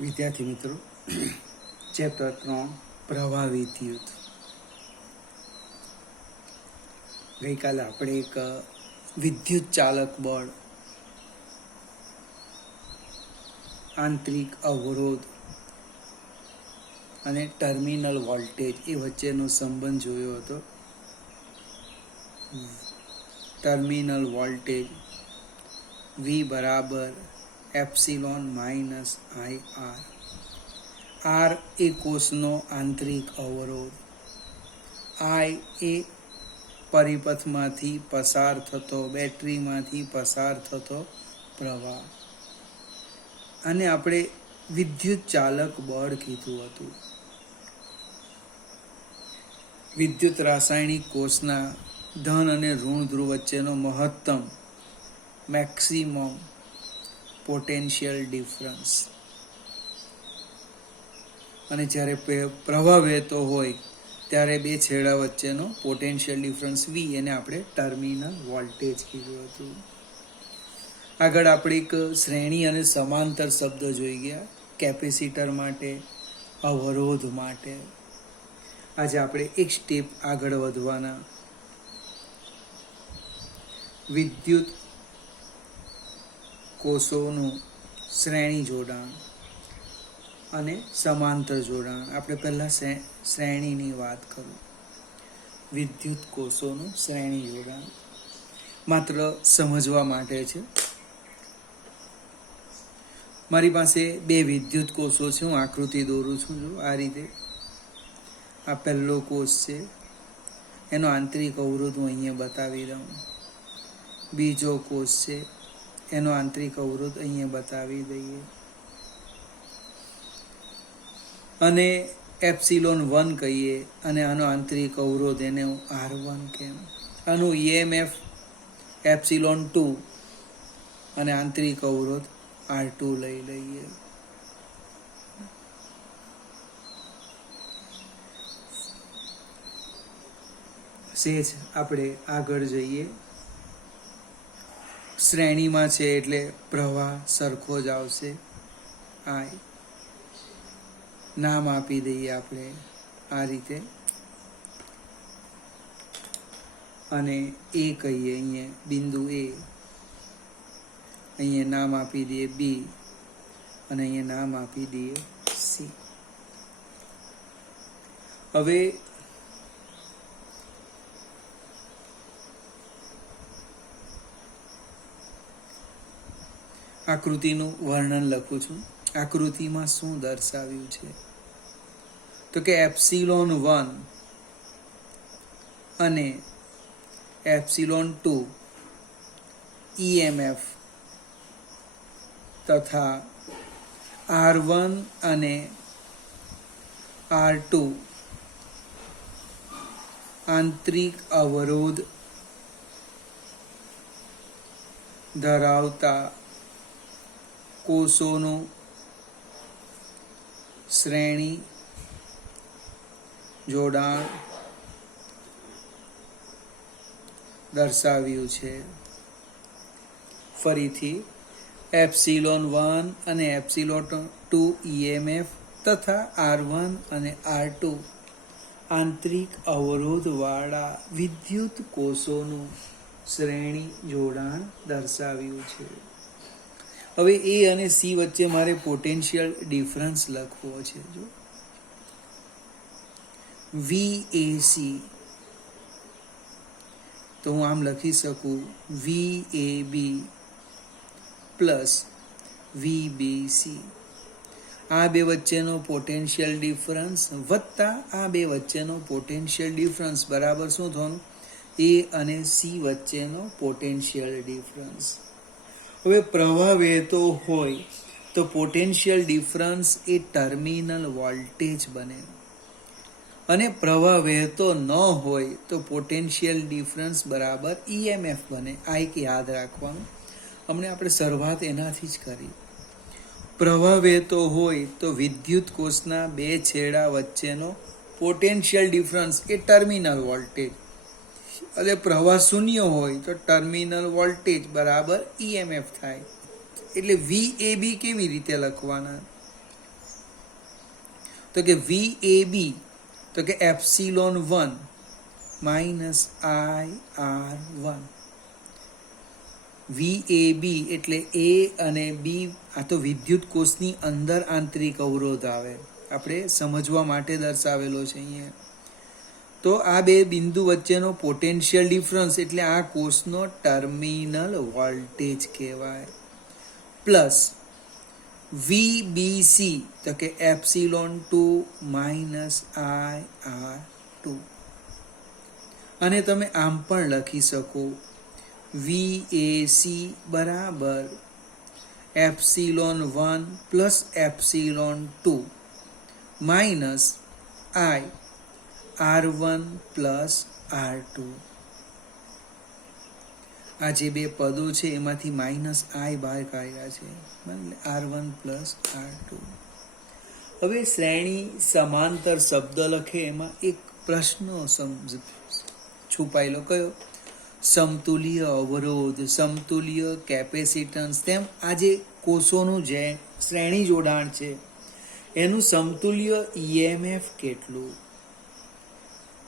વિદ્યાર્થી મિત્રો, ચેપ્ટર 3 પ્રવાહ વિદ્યુત. ગઈકાલે આપણે એક વિદ્યુત ચાલક બળ, આંતરિક અવરોધ અને ટર્મિનલ વોલ્ટેજ એ વચ્ચેનો સંબંધ જોયો હતો. ટર્મિનલ વોલ્ટેજ V બરાબર એપ્સિલોન માઇનસ IR. R એ કોષનો આંતરિક અવરોધ, I એ પરિપથમાંથી પસાર થતો, બેટરીમાંથી પસાર થતો પ્રવાહ. અને આપણે વિદ્યુત ચાલક બળ કીધું હતું. વિદ્યુત રાસાયણિક કોષના ધન અને ઋણ ધ્રુવ વચ્ચેનો મહત્તમ મેક્સિમમ પોટેન્શિયલ ડિફરન્સ. અને જ્યારે પ્રવાહ વહેતો હોય ત્યારે બે છેડા વચ્ચેનો પોટેન્શિયલ ડિફરન્સ V એને આપણે ટર્મિનલ વોલ્ટેજ કીધું હતું. આગળ આપણે એક શ્રેણી અને સમાંતર શબ્દ જોઈ ગયા, કેપેસિટર માટે, અવરોધ માટે. આજે આપણે એક સ્ટેપ આગળ વધવાના. વિદ્યુત કોષોનું શ્રેણી જોડાણ અને સમાંતર જોડાણ. આપણે પહેલા શ્રેણીની વાત કરું. વિદ્યુત કોષોનું શ્રેણી જોડાણ માત્ર સમજવા માટે છે. મારી પાસે બે વિદ્યુત કોષો છે. હું આકૃતિ દોરું છું. જો આ રીતે આ પહેલો કોષ છે, એનો આંતરિક અવરોધ હું અહીંયા બતાવી દઉં. બીજો કોષ છે, એનો આંતરિક અવરોધ અહીંયા બતાવી દઈએ. અને એપ્સિલોન 1 કહીએ અને આનો આંતરિક અવરોધ એને હું R1 કેમ. આનું EMF એપ્સિલોન 2 અને આંતરિક અવરોધ R2 લઈ લઈએ. સેજ આપણે આગળ જઈએ. શ્રેણીમાં છે એટલે પ્રવાહ સરખો જ આવશે. I નામ આપી દઈએ આપણે આ રીતે, અને A કહીએ અહીંયા બિંદુ A, અહીંયા નામ આપી દઈએ B, અને અહીંયા નામ આપી દઈએ C. હવે આકૃતિનું વર્ણન લખું છું. આકૃતિમાં શું દર્શાવ્યું છે તો કે એપ્સિલોન 1 અને એપ્સિલોન 2 EMF તથા R1 અને R2 આંતરિક અવરોધ ધરાવતા કોષોનું શ્રેણી જોડાણ દર્શાવ્યું છે. ફરીથી એપ્સિલોન 1 અને એપ્સિલોન 2 EMF તથા R1 અને R2 આંતરિક અવરોધવાળા વિદ્યુત કોષોનું શ્રેણી જોડાણ દર્શાવ્યું છે. હવે A અને C વચ્ચે મારે પોટેન્શિયલ ડિફરન્સ લખવો છે. જો VAC, તો હું આમ લખી શકું VAB પ્લસ VBC. આ બે વચ્ચેનો પોટેન્શિયલ ડિફરન્સ વત્તા આ બે વચ્ચેનો પોટેન્શિયલ ડિફરન્સ બરાબર શું થવાનું? A અને C વચ્ચેનો પોટેન્શિયલ ડિફરન્સ. હવે પ્રવાહ વહેતો હોય તો પોટેન્શિયલ ડિફરન્સ એ ટર્મિનલ વોલ્ટેજ બને, અને પ્રવાહ વહેતો ન હોય તો પોટેન્શિયલ ડિફરન્સ બરાબર EMF બને. આ એક યાદ રાખવાનું. હમણાં આપણે શરૂઆત એનાથી જ કરી. પ્રવાહ વહેતો હોય તો વિદ્યુત કોષના બે છેડા વચ્ચેનો પોટેન્શિયલ ડિફરન્સ એ ટર્મિનલ વોલ્ટેજ, એટલે પ્રવાહ શૂન્ય હોય તો ટર્મિનલ વોલ્ટેજ બરાબર EMF થાય. એટલે VAB કેવી રીતે લખવાના? તો કે VAB તો કે એપ્સિલોન 1 માઇનસ IR1. VAB એટલે A અને B, આ તો વિદ્યુત કોષની અંદર આંતરિક અવરોધ આવે, આપણે સમજવા માટે દર્શાવેલો છે અહીંયા. તો આ બે બિંદુ વચ્ચેનો પોટેન્શિયલ ડિફરન્સ એટલે આ કોષનો ટર્મિનલ વોલ્ટેજ કહેવાય. પ્લસ VBC તો કે એપ્સિલોન 2 માઇનસ IR2. અને તમે આમ પણ લખી શકો VAC બરાબર epsilon 1 plus epsilon 2 minus IR1 plus R2. આ જે બે પદો છે એમાંથી માઇનસ I બહાર કાઢ્યા છે, R1 પ્લસ R2. હવે શ્રેણી સમાંતર શબ્દ લખે એમાં એક પ્રશ્ન છુપાયેલો, કયો? સમતુલ્ય અવરોધ, સમતુલ્ય કેપેસિટન્સ. તેમ આ જે કોષોનું જે શ્રેણી જોડાણ છે એનું સમતુલ્ય EMF કેટલું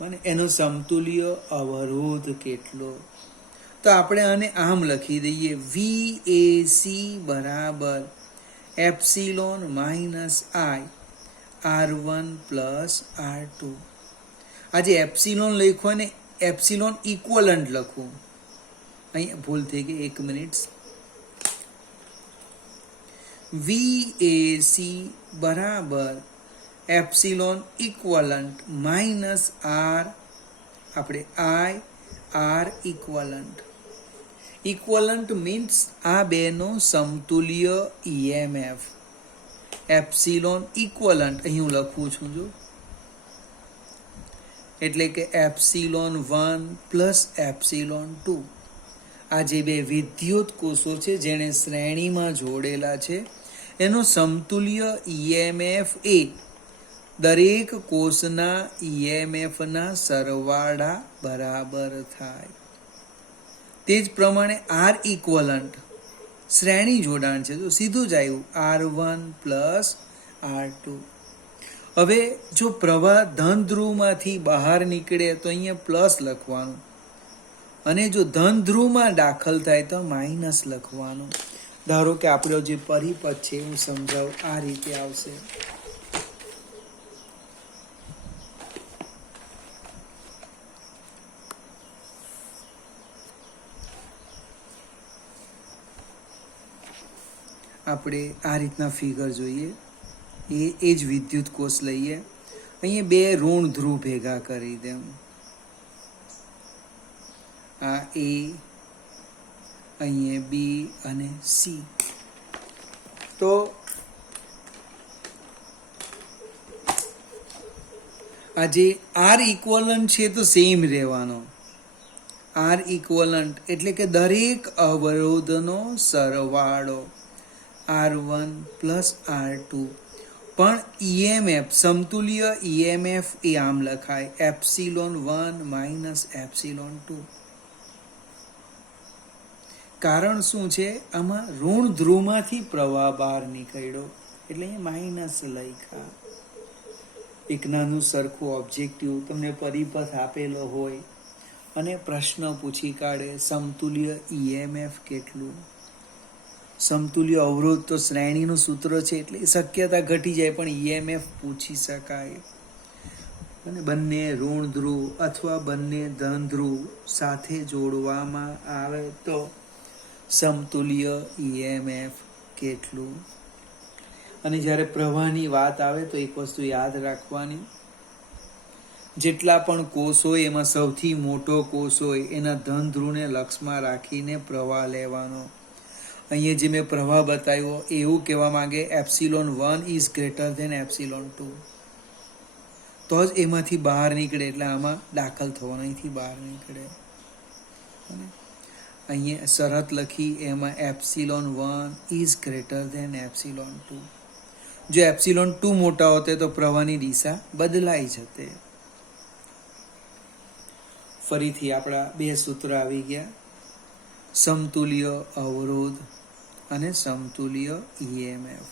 અને એનો સમતુલ્ય અવરોધ કેટલો? તો આપણે આને આમ લખી દઈએ, VAC બરાબર epsilon minus IR1 plus R2. આ જે એપ્સિલોન લખ્યો ને એપ્સિલોન ઇક્વલન્ટ લખવું, અહીંયા ભૂલ થઈ ગઈ, 1 મિનિટ. VAC બરાબર એપ્સિલોન ઇક્વલન્ટ માઇનસ R, આપણે IR ઇક્વલન્ટ. ઇક્વલન્ટ મીન્સ આ બેનો સમતુલ્ય EMF. એપ્સિલોન ઇક્વલન્ટ અહીં હું લખું છું જો, એટલે કે એપ્સિલોન 1 પ્લસ એપ્સિલોન 2. આ જે બે વિદ્યુત કોષો છે જેને શ્રેણીમાં જોડેલા છે એનો સમતુલ્ય EMF એ દરેક કોષના EMFના સરવાળા બરાબર થાય. તે જ પ્રમાણે R ઇક્વલન્ટ શ્રેણી જોડાણ છે તો સીધું જ આવ્યું R1 પ્લસ R2. હવે જો પ્રવાહ ધન ધ્રુવમાંથી બહાર નીકળે તો અહીંયા પ્લસ લખવાનું, અને જો ધન ધ્રુવમાં દાખલ થાય તો માઇનસ લખવાનું. ધારો કે આપણો જે પરિપથ છે હું સમજાવું, આ રીતે આવશે. આપણે આ રીતના ફિગર જોઈએ, એ જ વિદ્યુત કોષ લઈએ, અહીંયા બે ઋણ ધ્રુવ ભેગા કરી દે, આ A, અહીંયા B અને C. તો આ જે R ઇક્વલન્ટ છે તો સેમ રહેવાનો. R ઇક્વલન્ટ એટલે કે દરેક અવરોધનો સરવાળો R1 પ્લસ R2. પણ EMF સમતુલ્ય EMF એ આમ લખાય એપ્સિલોન 1 માઇનસ એપ્સિલોન 2. કારણ શું છે? આમાં ઋણ ધ્રુવમાંથી પ્રવાહ બહાર નીકળ્યો એટલે માઇનસ લખ્યા. એક નાનું સરખું ઓબ્જેક્ટિવ તમને પરિપથ આપેલો હોય અને પ્રશ્ન પૂછી કાઢે સમતુલ્ય EMF કેટલું, સમતુલ્ય અવરોધ તો શ્રેણીનું સૂત્ર છે એટલે શક્યતા ઘટી જાય, પણ EMF પૂછી શકાય. અને બંને ઋણ ધ્રુવ અથવા બંને ધન ધ્રુવ સાથે જોડવામાં આવે તો સમતુલ્ય EMF કેટલું. અને જ્યારે પ્રવાહની વાત આવે તો એક વસ્તુ યાદ રાખવાની, જેટલા પણ કોષ હોય એમાં સૌથી મોટો કોષ હોય એના ધન ધ્રુવને લક્ષમાં રાખીને પ્રવાહ લેવાનો. અહીંયા જે મેં પ્રવાહ બતાવ્યો એવું કહેવા માંગે epsilon 1 is greater than epsilon 2, તો જ એમાંથી બહાર નીકળે, એટલે આમાં દાખલ થવાનો, અહીંથી બહાર નીકળે. અહીંયા શરત લખી એમાં epsilon 1 is greater than epsilon 2. જો એપ્સિલોન 2 મોટા હોતે તો પ્રવાહની દિશા બદલાઈ જતે. ફરીથી આપણા બે સૂત્ર આવી ગયા, સમતુલ્ય અવરોધ અને સમતુલ્ય EMF.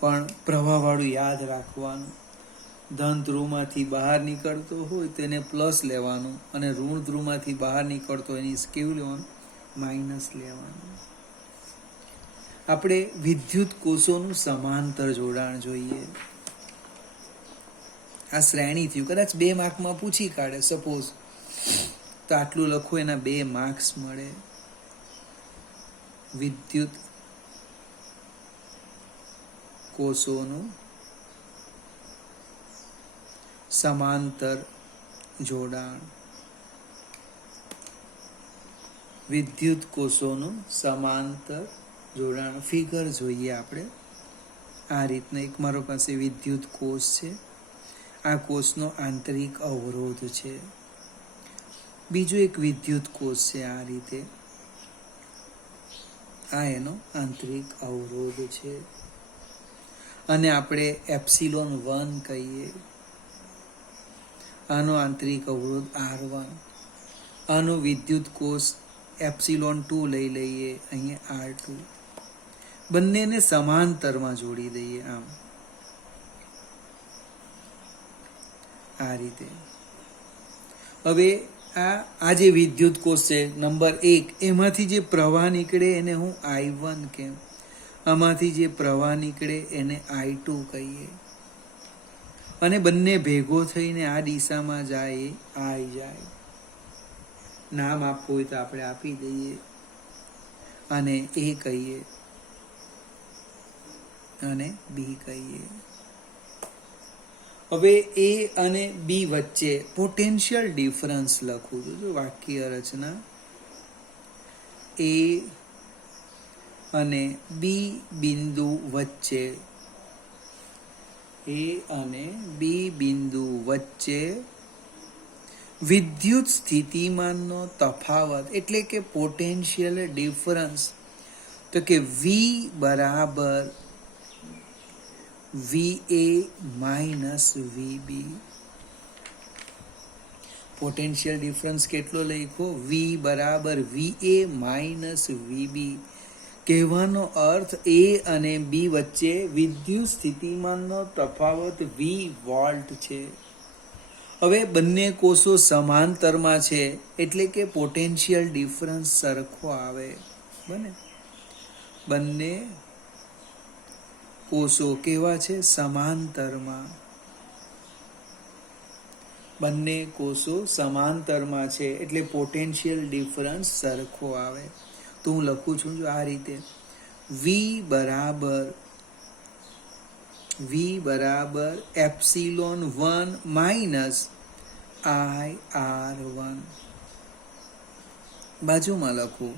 પણ પ્રવાહવાળું યાદ રાખવાનું. ધન ધ્રુવમાંથી બહાર નીકળતો હોય તો એને પ્લસ લેવાનું, અને ઋણ ધ્રુવમાંથી બહાર નીકળતો એની કેવું લેવાનું? માઇનસ લેવાનું. આપણે વિદ્યુત કોષોનું સમાંતર જોડાણ જોઈએ. આ શ્રેણી થયું, કદાચ 2 માર્કમાં પૂછી કાઢે સપોઝ, તો આટલું લખો, એના 2 માર્ક્સ મળે. વિદ્યુત કોષોનું સમાંતર જોડાણ. વિદ્યુત કોષોનું સમાંતર જોડાણ ફિગર જોઈએ આપણે. આ રીતના એક મારો પાસે વિદ્યુત કોષ છે. આ કોષનો આંતરિક અવરોધ છે. બીજો એક વિદ્યુત કોષ છે. આ રીતે આ એનો આંતરિક અવરોધ છે, અને આપણે એપ્સિલોન 1 કહીએ. આનો આંતરિક અવરોધ R1. આનો વિદ્યુત કોષ એપ્સિલોન 2 લઈ લઈએ, અહીંયા R2. બંનેને સમાંતરમાં જોડી દઈએ. આ રીતે. હવે આ જે વિદ્યુત કોષ છે નંબર 1, એમાંથી જે પ્રવાહ નીકળે એને હું I1 કેમ, આમાંથી જે પ્રવાહ નીકળે એને I2 કહીએ, અને બંને ભેગો થઈને આ દિશામાં જાય, I જાય. નામ આપવું હોય તો આપણે આપી દઈએ, અને A કહીએ અને B કહીએ. હવે A અને B વચ્ચે પોટેન્શિયલ ડિફરન્સ લખું છું. જો વાક્ય રચના, A અને B બિંદુ વચ્ચે, A અને B બિંદુ વચ્ચે વિદ્યુત સ્થિતિમાનનો તફાવત એટલે કે પોટેન્શિયલ ડિફરન્સ, તો કે V બરાબર VA minus VB. Potential difference કેટલો લખ્યો? V બરાબર VA માઇનસ VB. કહેવાનો અર્થ A અને B વચ્ચે વિદ્યુત સ્થિતિમાનનો તફાવત V વોલ્ટ છે. હવે બંને કોષો સમાંતરમાં છે, એટલે કે પોટેન્શિયલ ડિફરન્સ સરખો આવે. બને બંને કોષો કેવા છે? સમાંતરમાં. બંને કોષો સમાંતરમાં છે એટલે પોટેન્શિયલ ડિફરન્સ સરખો આવે. તો હું લખું છું જો આ રીતે, V બરાબર એપ્સિલોન 1 માઇનસ IR1. બાજુમાં લખું,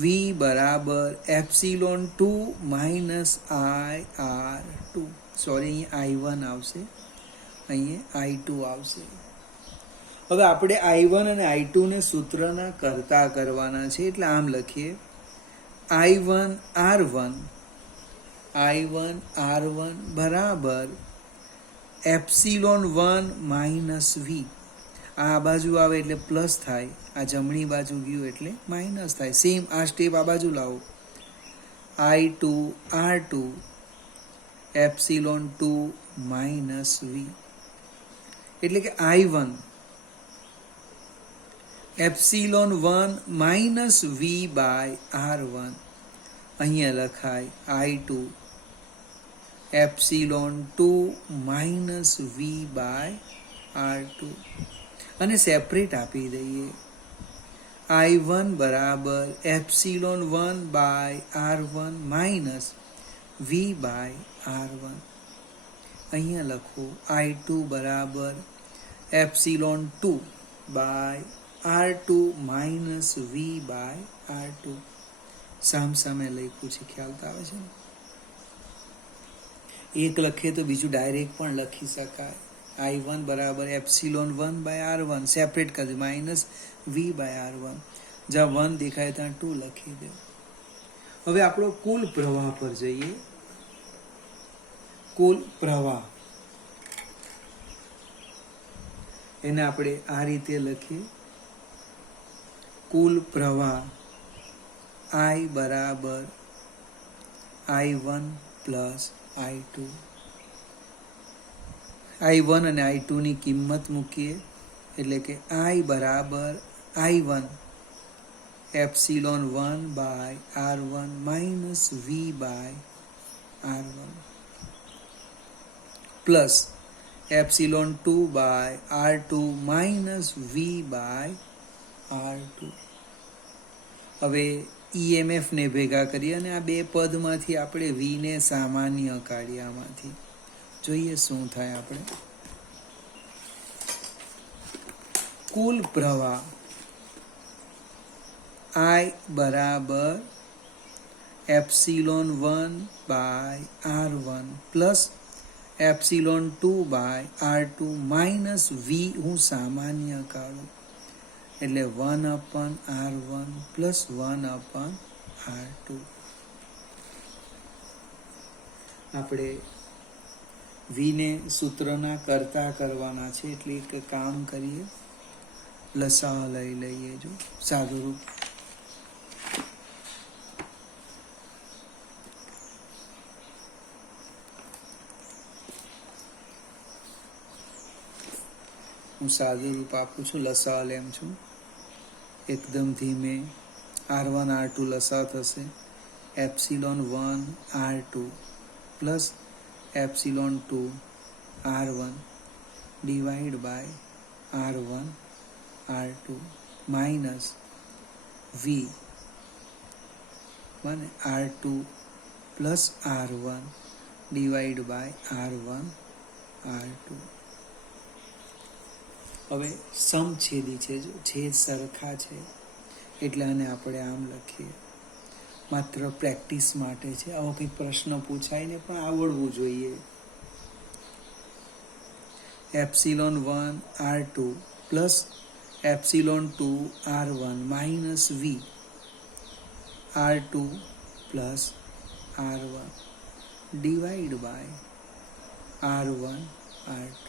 V બરાબર એપ્સિલોન 2 માઇનસ IR2. સોરી, અહીંયા I1 આવશે, અહીંયા I2 આવશે. હવે આપણે I1 અને I2 ને સૂત્રના કરતા કરવાના છે, એટલે આમ લખીએ, I1R1 બરાબર એપ્સિલોન 1 માઇનસ V. આ બાજુ આવે એટલે પ્લસ થાય, આ જમણી બાજુ ગયું એટલે માઇનસ થાય. સેમ આ સ્ટેપ આ બાજુ લાવો, I2R2 એપ્સિલોન 2 માઇનસ V. એટલે કે I1 epsilon 1 minus V by R1. અહીંયા લખાય I2 epsilon 2 minus V by R2, અને સેપરેટ આપી દઈએ. I1 બરાબર epsilon 1 by R1 minus V by R1. અહીંયા લખો I2 બરાબર epsilon 2 by R2 minus V by R2. સામે લખ્યું છે, ખ્યાલ તો આવે છે ને? એક લખીએ તો બીજું ડાયરેક્ટ પણ લખી શકાય. I1 બરાબર એપ્સિલોન 1 બાય R1, સેપરેટ કરી દે, માઇનસ V બાય R1. જ્યાં 1 દેખાય ત્યાં 2 લખી દે. હવે આપણો કુલ પ્રવાહ પર જઈએ. કુલ પ્રવાહ એને આપણે આ રીતે લખીએ, કુલ પ્રવાહ I બરાબર I1 પ્લસ I2. I1 અને I2 ની કિંમત મૂકીએ એટલે કે I બરાબર I1 epsilon 1 by R1 minus V by R1 plus epsilon 2 by R2 minus V by R2. હવે EMF ને ભેગા કરીએ અને આ બે પદમાંથી આપણે V ને સામાન્ય કાઢીએ. આમાંથી જોઈએ શું થાય. આપણે કુલ પ્રવાહ I બરાબર epsilon 1 by R1 plus epsilon 2 by R2 minus V હું સામાન્ય કાઢું એટલે 1/R1 પ્લસ 1/R2. આપણે V ને સૂત્રના કરતા કરવાના છે એટલે એક કામ કરીએ, લસા લઈ લઈએ. જો સાદું રૂપ હું સાદું રૂપ આપું છું, લસા લેમ છું એકદમ ધીમે. R1 R2 લસા થશે epsilon 1 R2 plus epsilon 2 R1 divide by R1 R2 minus V અને R2 plus R1 divide by R1 R2. હવે સમછેદી છે, જો છેદ સરખા છે એટલે આને આપણે આમ લખીએ. માત્ર પ્રેક્ટિસ માટે છે. આવો કંઈક પ્રશ્ન પૂછાય ને પણ આવડવું જોઈએ. Epsilon 1 R2 plus epsilon 2 R1 minus V R2 plus R1 divide by R1 R2.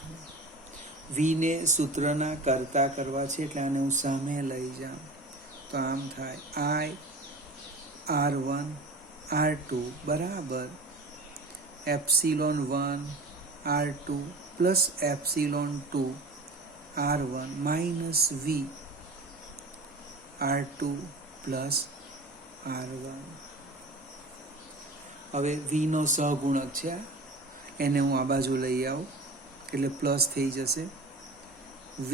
V ને સૂત્રના કરતા કરવા છે એટલે આને હું સામે લઈ જાઉં તો આમ થાય I R1 R2 બરાબર epsilon 1 R2 plus epsilon 2 R1 minus V R2 plus R1. હવે V નો સહગુણક છે, એને હું આ બાજુ લઈ આવું એટલે પ્લસ થઈ જશે. V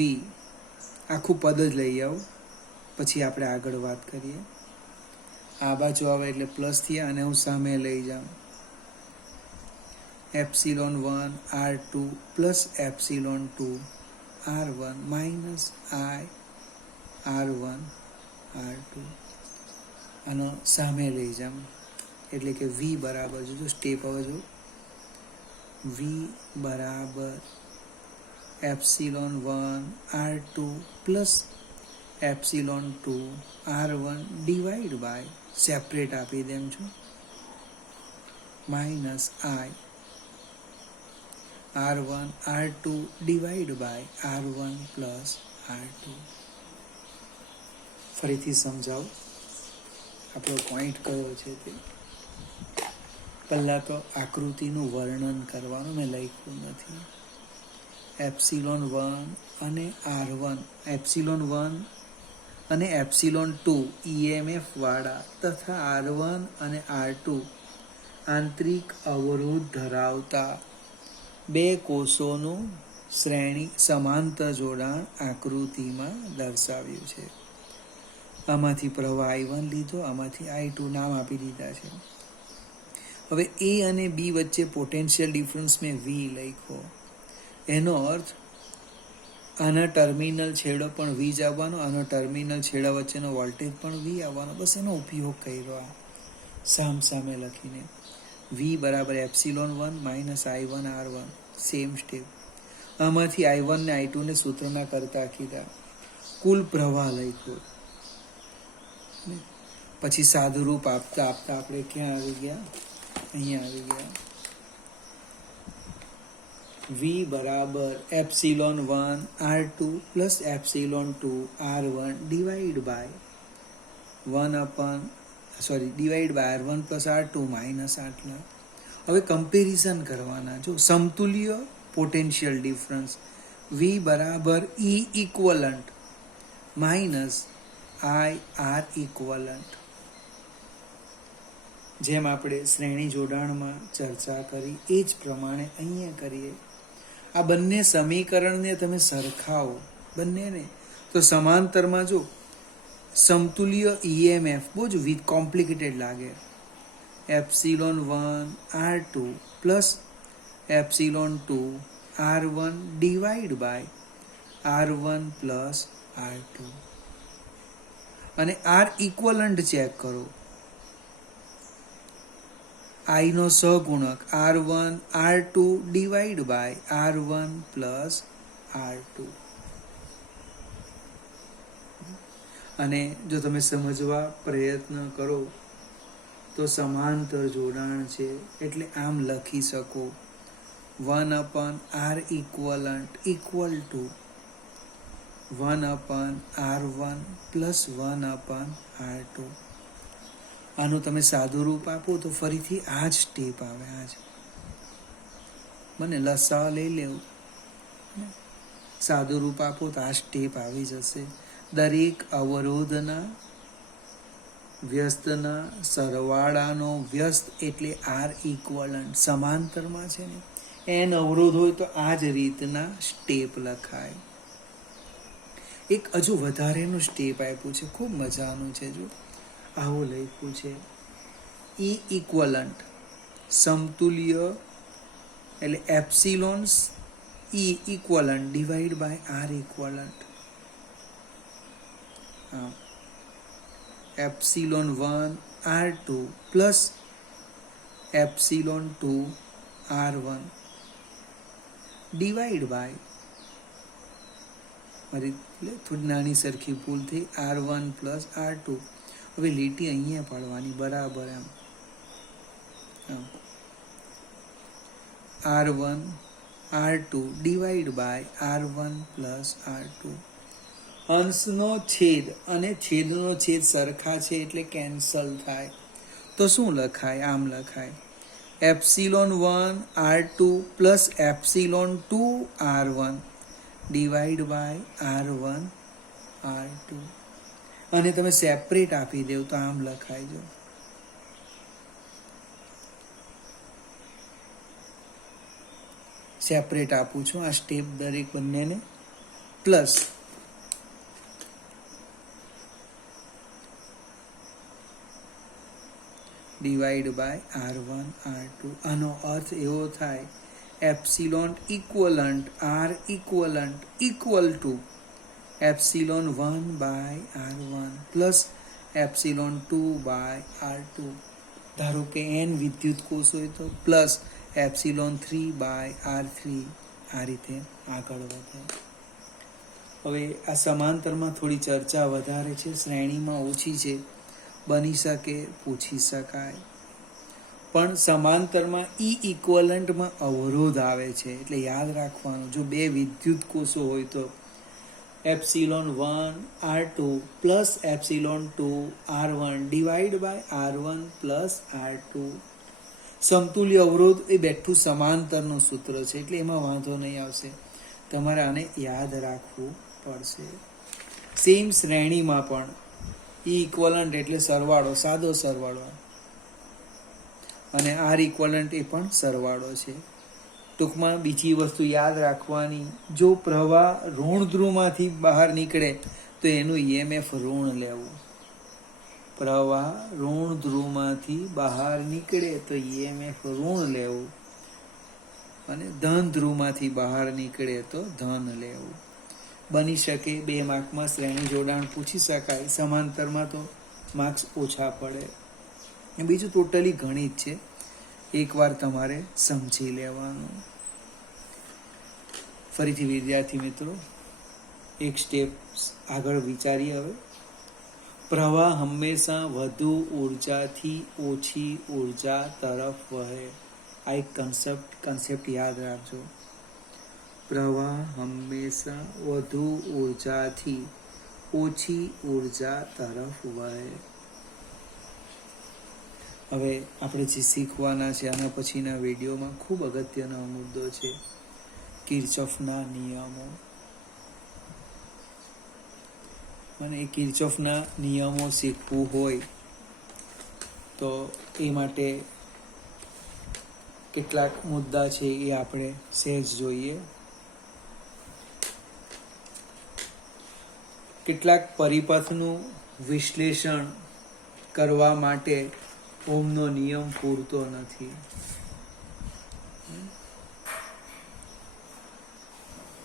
આખું પદ જ લઈ આવું પછી આપણે આગળ વાત કરીએ. આ બાજુ આવે એટલે પ્લસ થયા અને હું સામે લઈ જાઉં epsilon 1 R2 plus epsilon 2 R1 minus I R1 R2 આનો સામે લઈ જાઉં એટલે કે V બરાબર જો સ્ટેપ હવે જો V બરાબર epsilon 1 R2 plus epsilon 2 R1 divide by separate આપી દેમ છું minus I R1 R2 divide by R1 plus R2. ફરીથી સમજાવું આપણો પોઈન્ટ કયો છે તે. પહેલાં તો આકૃતિનું વર્ણન કરવાનું, મેં લખ્યું નથી. એપ્સિલોન 1 અને R1 એપ્સિલોન 1 અને એપ્સિલોન 2 EMF વાળા તથા R1 અને R2 આંતરિક અવરોધ ધરાવતા બે કોષોનું શ્રેણી સમાંતર જોડાણ આકૃતિમાં દર્શાવ્યું છે. આમાંથી પ્રવાહ I1 લીધો, આમાંથી I2 નામ આપી દીધા છે. હવે A અને B વચ્ચે પોટેન્શિયલ ડિફરન્સ મેં V લખ્યો. એનો અર્થ આના ટર્મિનલ છેડો પણ V જ આવવાનો, આનો ટર્મિનલ છેડા વચ્ચેનો વોલ્ટેજ પણ V આવવાનો. બસ એનો ઉપયોગ કર્યો આ સામ સામે લખીને. V બરાબર epsilon 1 minus I1 R1 same step. આમાંથી I1 ને I2 ને સૂત્રના કરતા કીધા. કુલ પ્રવાહ લખ્યો. પછી સાદું રૂપ આપતા આપતા આપણે ક્યાં આવી ગયા? અહીંયા આવી ગયા. V બરાબર epsilon 1 R2 plus epsilon 2 R1 divide by R1 plus R2 minus આટલા. હવે કમ્પેરિઝન કરવાના. જો સમતુલ્ય પોટેન્શિયલ ડિફરન્સ વી બરાબર E equivalent minus I R equivalent. જેમ આપણે શ્રેણી જોડાણમાં ચર્ચા કરી એ જ પ્રમાણે અહીંયા કરીએ. આ બંને સમીકરણને તમે સરખાવો બંનેને તો સમાંતરમાં જો સમતુલ્ય ઈએમએફ બહુ જ કોમ્પ્લિકેટેડ લાગે. Epsilon 1 R2 plus epsilon 2 R1 divide by R1 plus R2 અને R ઇક્વલન્ટ ચેક કરો. I નો સહગુણક R1 R2 divide by R1 plus R2. અને જો તમે સમજવા પ્રયત્ન કરો તો સમાંતર જોડાણ છે એટલે આમ લખી શકો 1/R equivalent equal two 1/R1 plus 1/R2. આનું તમે સાદું રૂપ આપો તો ફરીથી આ જ સ્ટેપ આવે. આ જ મને લસા લઈ લેવું, સાદું રૂપ આપો તો આ સ્ટેપ આવી જશે. દરેક અવરોધના વ્યસ્તના સરવાળાનો વ્યસ્ત એટલે આર ઇક્વલન્ટ. સમાંતરમાં છે ને એન અવરોધ હોય તો આ જ રીતના સ્ટેપ લખાય. એક હજુ વધારેનું સ્ટેપ આપ્યું છે, ખૂબ મજાનું છે. જો આવું લખ્યું છે ઈ ઇક્વલન્ટ સમતુલ્ય એટલે epsilons E equivalent divide by R equivalent. Epsilon 1 R2 plus epsilon 2 R1 divide by, મારી થોડી નાની સરખી ભૂલ થઈ, R1 પ્લસ R2. હવે લીટી અહીંયા પાડવાની બરાબર એમ R1 R2 divide by R1 plus R2. અંશનો છેદ અને છેદનો છેદ સરખા છે એટલે કેન્સલ થાય. તો શું લખાય? આમ લખાય epsilon 1 R2 plus epsilon 2 R1 divide by R1 R2. અને તમે સેપરેટ આપી દેવ તો આમ લખાય. જો સેપરેટ આપું છું આ સ્ટેપ દરેક બંનેને. Plus divide by R1 R2. આનો અર્થ એવો થાય epsilon equivalent R equivalent equal to epsilon 1 by R1 plus epsilon 2 by R2. ધારો કે n વિદ્યુત કોષ હોય તો પ્લસ એપ્સિલોન 3 બાય R3. આ રીતે આગળ વધે. હવે આ સમાંતરમાં થોડી ચર્ચા વધારે છે, શ્રેણીમાં ઓછી છે, બની શકે પૂછી શકાય. પણ સમાંતરમાં ઈ ઇક્વલન્ટમાં અવરોધ આવે છે એટલે યાદ રાખવાનું. જો બે વિદ્યુત કોષો હોય તો epsilon 1 R2 plus epsilon 2 R1 divide by R1 plus R2. સમતુલ્ય અવરોધ એ બેઠું સમાંતરનું સૂત્ર છે એટલે એમાં વાંધો નહીં આવશે. તમારે આને યાદ રાખવું પડશે. સેમ શ્રેણીમાં પણ ઈ ઇક્વલન્ટ એટલે સરવાળો, સાદો સરવાળો, અને આર ઇક્વલન્ટ એ પણ સરવાળો છે. ટૂંકમાં બીજી વસ્તુ યાદ રાખવાની, જો પ્રવાહ ઋણ ધ્રુવમાંથી બહાર નીકળે તો એનું ઈએમએફ ઋણ લેવું. પ્રવાહ ઋણ ધ્રુવમાંથી બહાર નીકળે તો ઈએમએફ ઋણ લેવું, અને ધન ધ્રુવમાંથી બહાર નીકળે તો ધન લેવું. બની શકે 2 માર્કમાં શ્રેણી જોડાણ પૂછી શકાય, સમાંતરમાં તો માર્ક્સ ઓછા પડે. બીજું ટોટલી ગણિત છે, એકવાર તમારે સમજી લેવાનું. ફરીથી વિદ્યાર્થી મિત્રો એક સ્ટેપ આગળ વિચારીએ. હવે પ્રવાહ હંમેશા વધુ ઉર્જાથી ઓછી ઉર્જા તરફ વહે. આ એક કન્સેપ્ટ યાદ રાખજો. પ્રવાહ હંમેશા વધુ ઉર્જાથી ઓછી ઉર્જા તરફ વહે. હવે આપણે જે શીખવાના છે આના પછીના વિડીયોમાં ખૂબ અગત્યનો મુદ્દો છે. કિર્ચોફના નિયમો. અને એ કિર્ચોફના નિયમો શીખવું હોય તો એ માટે કેટલાક મુદ્દા છે એ આપણે સહેજ જોઈએ. કેટલાક પરિપથનું વિશ્લેષણ કરવા માટે ઓમનો નિયમ પૂરતો નથી.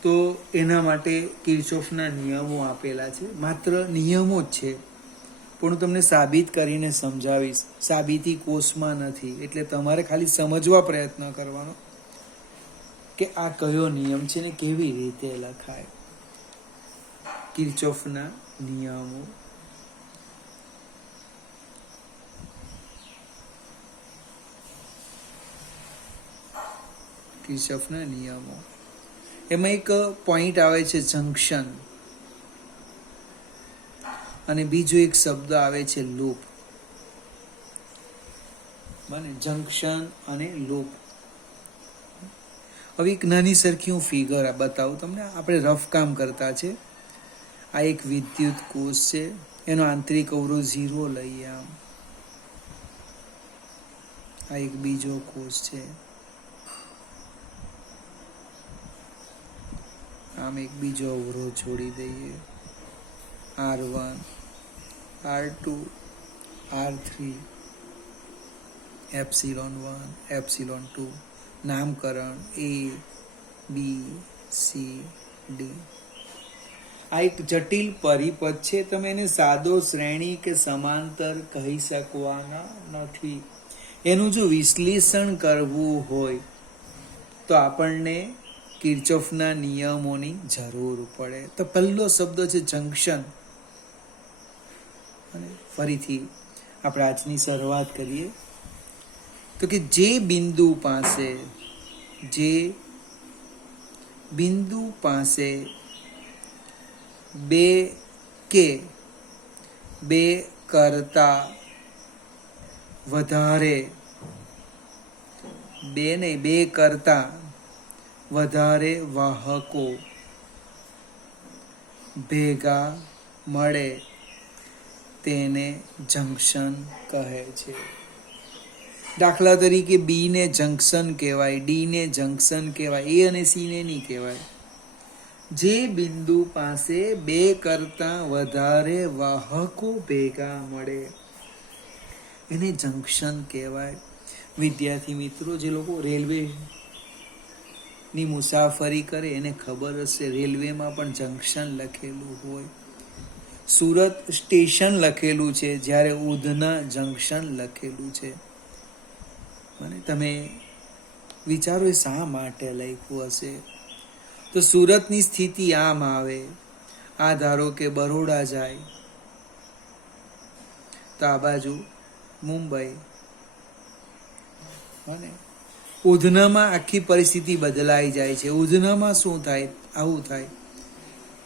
તો એના માટે કિર્ચોફના નિયમો આપેલા છે. માત્ર નિયમો જ છે, પણ હું તમને સાબિત કરીને સમજાવીશ. સાબિતી કોષમાં નથી, એટલે તમારે ખાલી સમજવા પ્રયત્ન કરવાનો કે આ કયો નિયમ છે ને કેવી રીતે લખાય. કિર્ચોફના નિયમો. કિર્ચોફના નિયમો. એમાં એક પોઈન્ટ આવે છે જંક્શન, અને બીજો એક શબ્દ આવે છે લૂપ. બને જંક્શન અને લૂપ. હવે એક નાની સરખી હું ફિગર બતાવું તમને. આપણે રફ કામ કરતા છે. આ એક વિદ્યુત કોષ છે, એનો આંતરિક અવરોધ 0 લઈએ. આ એક બીજો કોષ છે, આમ એક બીજો અવરોધ છોડી દઈએ. R1, R2, R3, ε1, ε2, નામકરણ A, B, C, D. આ એક જટિલ પરિપથ છે. તમે એને સાદો શ્રેણી કે સમાંતર કહી શકવાના નથી. એનું જો વિશ્લેષણ કરવું હોય તો આપણને કિર્ચોફના નિયમોની જરૂર પડે. તો પહેલો શબ્દ છે જંક્શન. અને ફરીથી આપણે આજની શરૂઆત કરીએ તો કે જે બિંદુ પાસે બે કે બે કરતા વધારે વાહકો ભેગા મળે તેને જંક્શન કહે છે. દાખલા તરીકે બી ને જંક્શન કહેવાય, ડી ને જંક્શન કહેવાય, એ અને સી ને નહીં કહેવાય. જે બિંદુ પાસે બે કરતા વધારે વાહકો ભેગા મળે એને જંક્શન કહેવાય. વિદ્યાર્થી મિત્રો, જે લોકો રેલવે ની મુસાફરી કરે એને ખબર હશે, રેલવેમાં પણ જંક્શન લખેલું હોય. સુરત સ્ટેશન લખેલું છે, જ્યારે ઉધના જંક્શન લખેલું છે. અને તમે વિચારો એ શા માટે લખ્યું હશે? તો સુરતની સ્થિતિ આમ આવે. આ ધારો કે બરોડા જાય તો આ બાજુ મુંબઈ. અને ઉધનામાં આખી પરિસ્થિતિ બદલાઈ જાય છે. ઉધનામાં શું થાય? આવું થાય.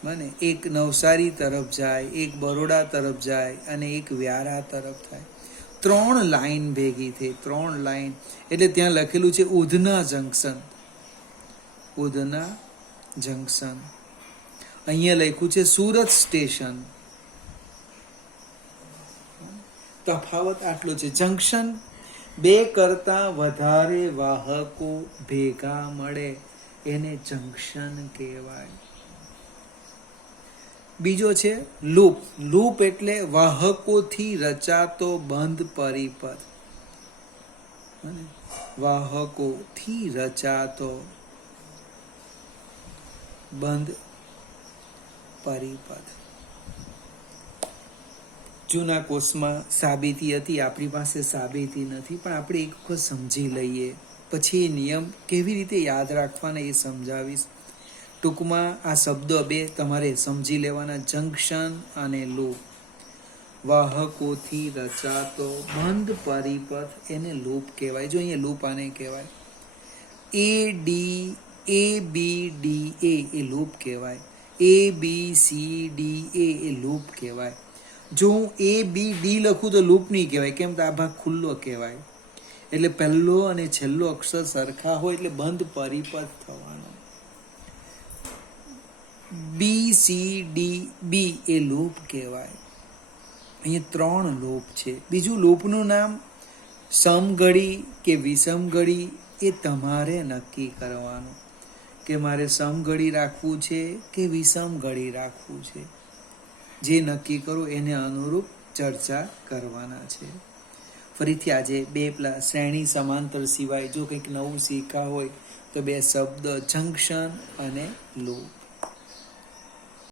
મને એક નવસારી તરફ જાય, એક બરોડા તરફ જાય અને એક વ્યારા તરફ થાય. 3 લાઈન ભેગી થઈ. 3 લાઈન એટલે ત્યાં લખેલું છે ઉધના જંક્શન. ઉધના જંક્શન. અહીંયા લખ્યું છે સુરત સ્ટેશન. તફાવત આટલો છે. જંક્શન બે કરતા વધારે વાહકો ભેગા મળે એને જંક્શન કહેવાય. બીજો છે લૂપ. લૂપ એટલે વાહકોથી રચાતો બંધ પરિપથ. વાહકોથી રચાતો બંધ પરિપથ. જૂના કોર્સમાં સાબિતી હતી, આપણી પાસે સાબિતી નથી, પણ આપણે એક વખત સમજી લઈએ પછી એ નિયમ કેવી રીતે યાદ રાખવાના એ સમજાવીશ. ટૂંકમાં આ શબ્દો બે તમારે સમજી લેવાના, જંક્શન અને લૂપ. વાહકોથી રચાતો બંધ પરિપથ એને લૂપ કહેવાય. જો અહીંયા લૂપ આને કહેવાય. A B D A A loop કહેવાય. A B C D A A loop કહેવાય. જો હું A B D લખું તો લૂપ નહીં કહેવાય. કેમ? તો આ ભાગ ખુલ્લો કહેવાય. એટલે પહેલો અને છેલ્લો અક્ષર સરખા હોય એટલે બંધ પરિપથ થવાનો. BCDB એ લૂપ કહેવાય. અહીં 3 લૂપ છે. બીજું લૂપનું નામ સમઘડી કે વિષમઘડી એ તમારે નક્કી કરવાનું કે મારે સમઘડી રાખવું છે કે વિષમઘડી રાખવું છે. જે નક્કી કરો એને અનુરૂપ ચર્ચા કરવાના છે. ફરીથી આજે 2 શ્રેણી સમાંતર સિવાય જો કંઈક નવું શીખ્યા હોય તો 2 શબ્દ જંક્શન અને લૂપ.